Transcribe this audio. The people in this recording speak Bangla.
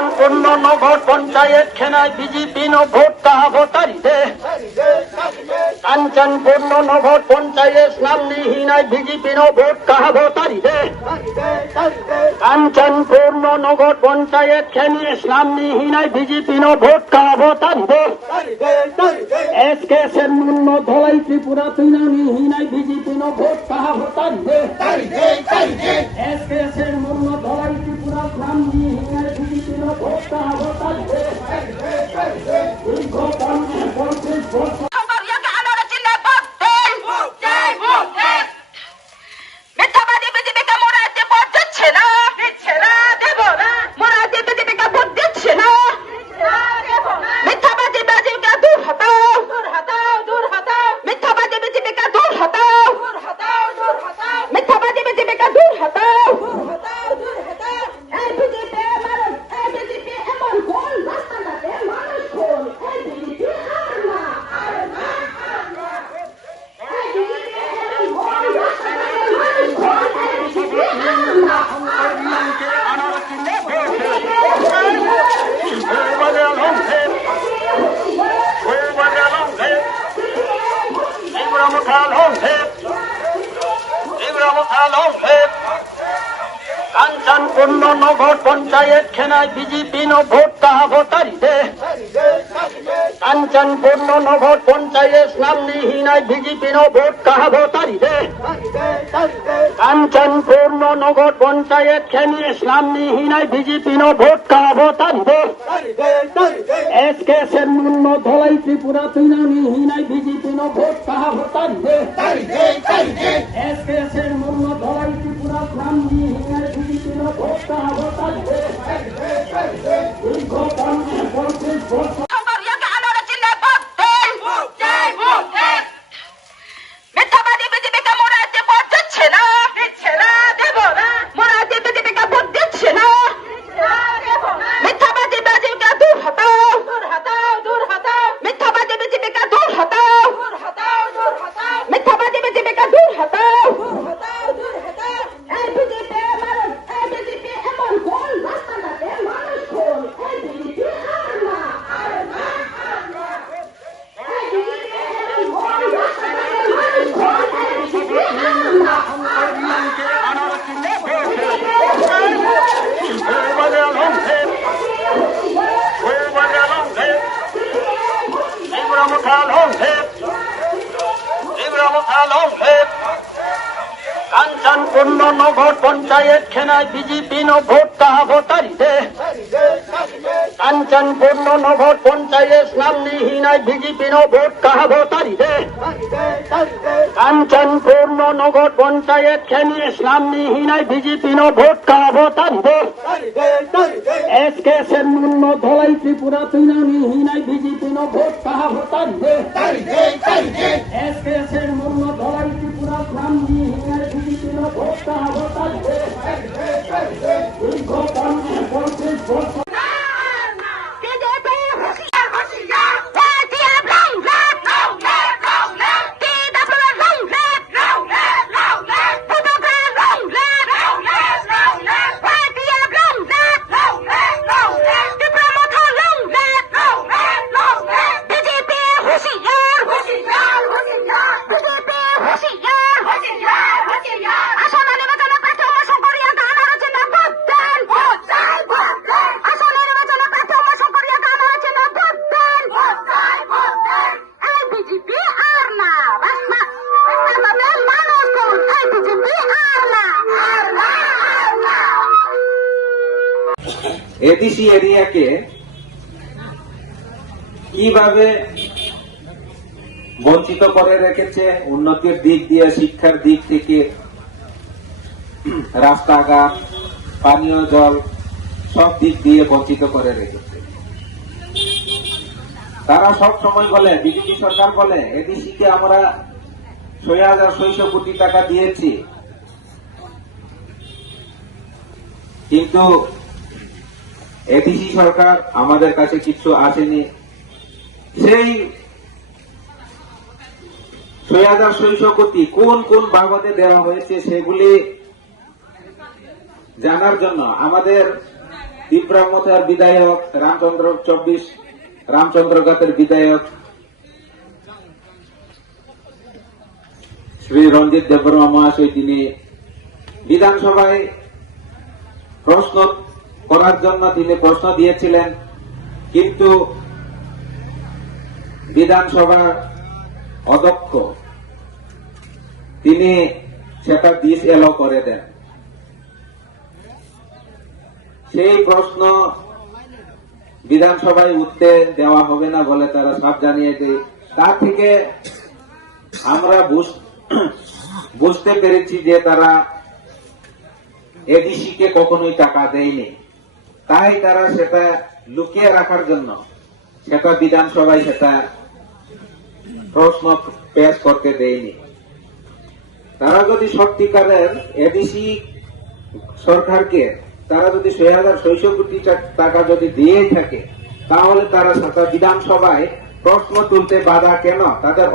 কাঞ্চনপূর্ণ নগর পঞ্চায়েত খেনায় বিজেপি নো ভোট কাহাবতারি দে কাঞ্চনপূর্ণ নগর পঞ্চায়েত নামনি হিনায় বিজেপি নো ভোট কাহাবতারি দে কাঞ্চনপূর্ণ নগর পঞ্চায়েত খেনি নামনি হিনায় বিজেপি নো ভোট কাহাবতারি দে এসকে সেনমুন্ন ধলাই ত্রিপুরা তুইনানি হিনায় বিজেপি নো ভোট কাহাবতারি দে এসকে সেনমুন্ন ধলাই ত্রিপুরা নামনি হিনায় বিজেপি নো ভোট কাহাবতারি দে কাঞ্চনপূর্ণ নগর পঞ্চায়েত খেনায় বিজেপি নো ভোট কাহাবতারি দে কাঞ্চনপূর্ণ নগর পঞ্চায়েত নামনি হিনায় বিজেপি নো ভোট কাহাবতারি দে কাঞ্চনপূর্ণ নগর পঞ্চায়েত খেনি নামনি হিনায় বিজেপি নো ভোট কাহাবতারি দে এসকে সেনমুন্ন ধলাই ত্রিপুরা তুইনানি হিনায় বিজেপি নো ভোট কাহাবতারি দে এসকে সেনমুন্ন ধলাই ত্রিপুরা নামনি হিনায় বিজেপি নো ভোট কাহাবতারি দে কাঞ্চনপূর্ণ নগর পঞ্চায়েত খেনায় বিজেপি নো ভোট কাহাবতারি দে কাঞ্চনপূর্ণ নগর পঞ্চায়েত নামনি হিনায় বিজেপি নো ভোট কাহাবতারি দে কাঞ্চনপূর্ণ নগর পঞ্চায়েত খেনি নামনি হিনায় বিজেপি নো ভোট কাহাবতারি দে এসকে সেনমুন্ন ধলাই ত্রিপুরা তুইনানি হিনায় বিজেপি নো ভোট কাহাবতারি দে এসকে সেনমুন্ন ধলাই ত্রিপুরা নামনি হিনায় বিজেপি নো ভোট কাহাবতারি দে এডিসি এরিয়াকে কিভাবে বঞ্চিত করে রেখেছে উন্নতির দিক দিয়ে, শিক্ষার দিক থেকে, রাস্তাঘাট, পানীয় জল সব দিক দিয়ে বঞ্চিত করে রেখেছে। তারা সব সময় বলে, বিজেপি সরকার বলে, এডিসি কে আমরা ৬৬০০ কোটি টাকা দিয়েছি, কিন্তু এডিসি সরকার আমাদের কাছে কিছু আসেনি। সেই ৬৬০০ কোটি কোন কোন বাবদে দেওয়া হয়েছে সেগুলি জানার জন্য আমাদের তিব্রামথার বিধায়ক রামচন্দ্রঘাটের বিধায়ক শ্রী রঞ্জিত দেববর্মা মহাশয় তিনি বিধানসভায় প্রশ্ন করার জন্য তিনি প্রশ্ন দিয়েছিলেন, কিন্তু বিধানসভার অধ্যক্ষ তিনি সেটা ডিসএলাও করে দেন। সেই প্রশ্ন বিধানসভায় উঠতে দেওয়া হবে না বলে তারা সব জানিয়ে দেয়। তা থেকে আমরা বুঝতে পেরেছি যে তারা এডিসি কে কখনোই টাকা দেয়নি, তাই তারা সেটা লুকিয়ে রাখার জন্য সেটা বিধানসভায় সেটা প্রশ্ন পেশ করতে দেয়নি। তারা যদি সত্যিকারের এডিসি সরকারকে তারা যদি 6,600 কোটি টাকা যদি দিয়ে থাকে, তাহলে তারা বিধানসভায় প্রশ্ন তুলতে বাধা কেন? তাদের